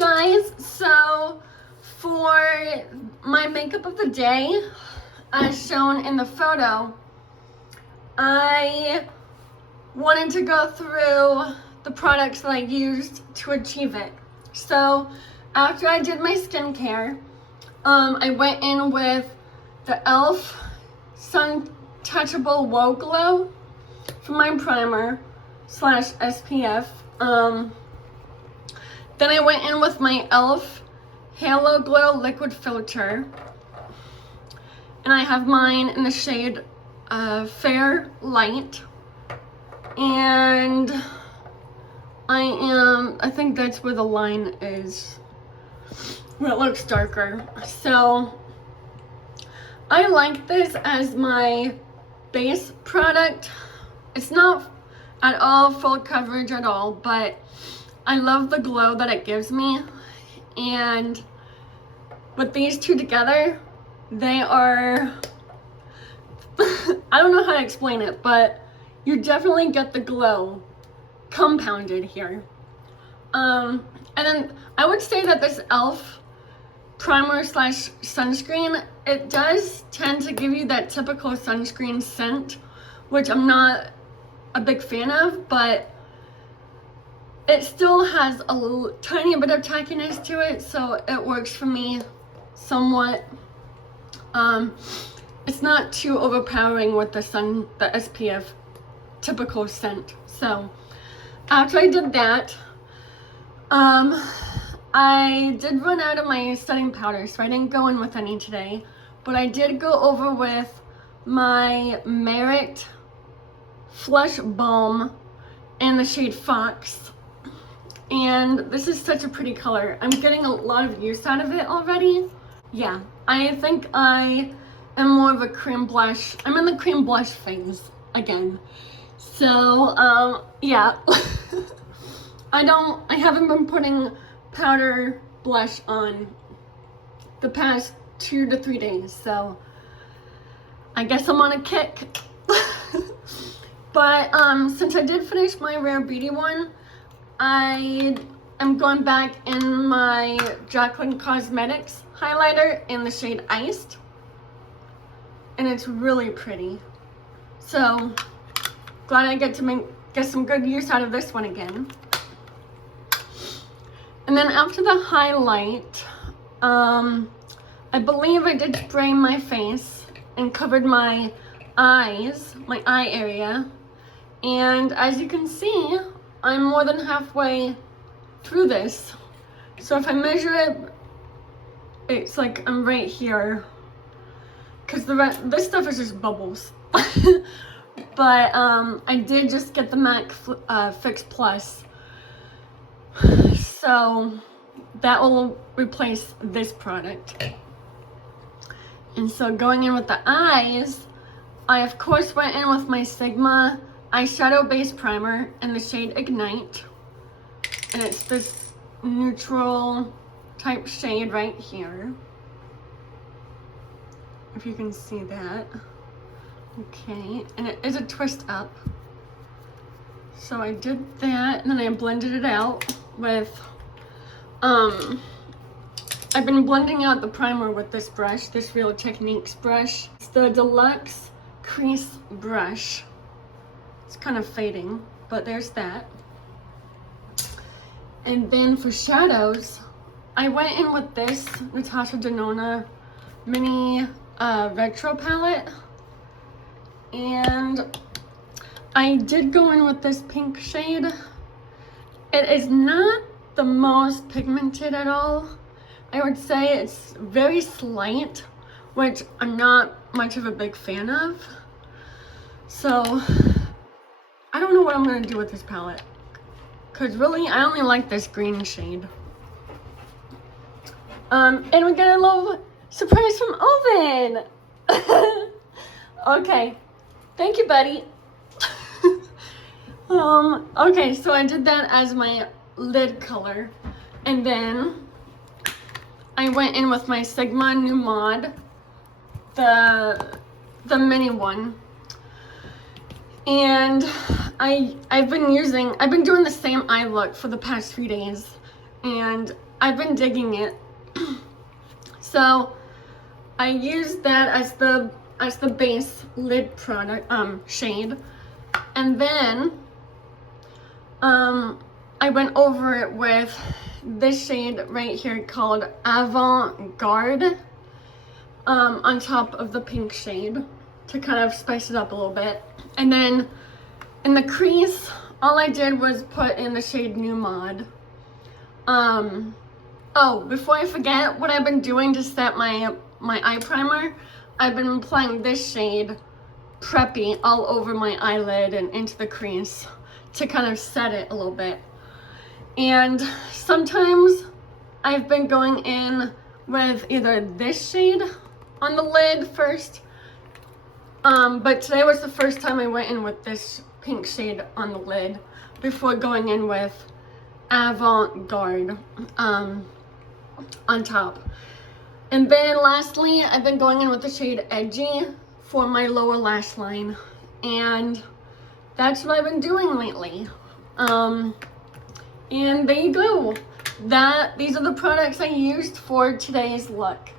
guys, so for my makeup of the day, as shown in the photo, I wanted to go through the products that I used to achieve it. So after I did my skincare, I went in with the e.l.f. Sun Touchable Wow Glow for my primer / SPF. Then I went in with my e.l.f. Halo Glow Liquid Filter. And I have mine in the shade Fair Light. And I think that's where the line is, where it looks darker. So I like this as my base product. It's not at all full coverage at all, but I love the glow that it gives me. And with these two together, they are, I don't know how to explain it, but you definitely get the glow compounded here. And then I would say that this e.l.f. primer / sunscreen, it does tend to give you that typical sunscreen scent, which I'm not a big fan of, but it still has a tiny bit of tackiness to it, so it works for me somewhat. It's not too overpowering with the SPF typical scent. So after I did that, I did run out of my setting powder, so I didn't go in with any today, but I did go over with my Merit Flush Balm in the shade Fox. And this is such a pretty color. I'm getting a lot of use out of it already. Yeah, I think I am more of a cream blush. I'm in the cream blush phase again. So, yeah. I haven't been putting powder blush on the past 2 to 3 days, so I guess I'm on a kick. But, since I did finish my Rare Beauty one, I am going back in my Jaclyn Cosmetics highlighter in the shade Iced, and it's really pretty. So glad I get to get some good use out of this one again. And then after the highlight, I believe I did spray my face and covered my eyes, my eye area, and as you can see, I'm more than halfway through this. So if I measure it, it's like I'm right here, because this stuff is just bubbles. But I did just get the MAC Fix Plus, so that will replace this product. And so going in with the eyes, I of course went in with my Sigma eyeshadow base primer in the shade Ignite, and it's this neutral type shade right here, if you can see that. Okay, and it is a twist up. So I did that, and then I blended it out with I've been blending out the primer with this brush, this Real Techniques brush. It's the Deluxe Crease Brush. It's kind of fading, but there's that. And then for shadows, I went in with this Natasha Denona mini retro palette, and I did go in with this pink shade. It is not the most pigmented at all. I would say it's very slight, which I'm not much of a big fan of. So I don't know what I'm gonna do with this palette, because really I only like this green shade. And we got a little surprise from Oven. Okay, thank you, buddy. Okay, so I did that as my lid color, and then I went in with my Sigma New Mod, the mini one. And I've been doing the same eye look for the past few days, and I've been digging it. So I used that as the base lid product shade, and then I went over it with this shade right here called Avant Garde on top of the pink shade to kind of spice it up a little bit. And then in the crease, all I did was put in the shade New Mod. Oh, before I forget, what I've been doing to set my eye primer, I've been applying this shade Preppy all over my eyelid and into the crease to kind of set it a little bit. And sometimes I've been going in with either this shade on the lid first, but today was the first time I went in with this pink shade on the lid before going in with Avant Garde on top. And then lastly, I've been going in with the shade Edgy for my lower lash line, and that's what I've been doing lately. And there you go. These are the products I used for today's look.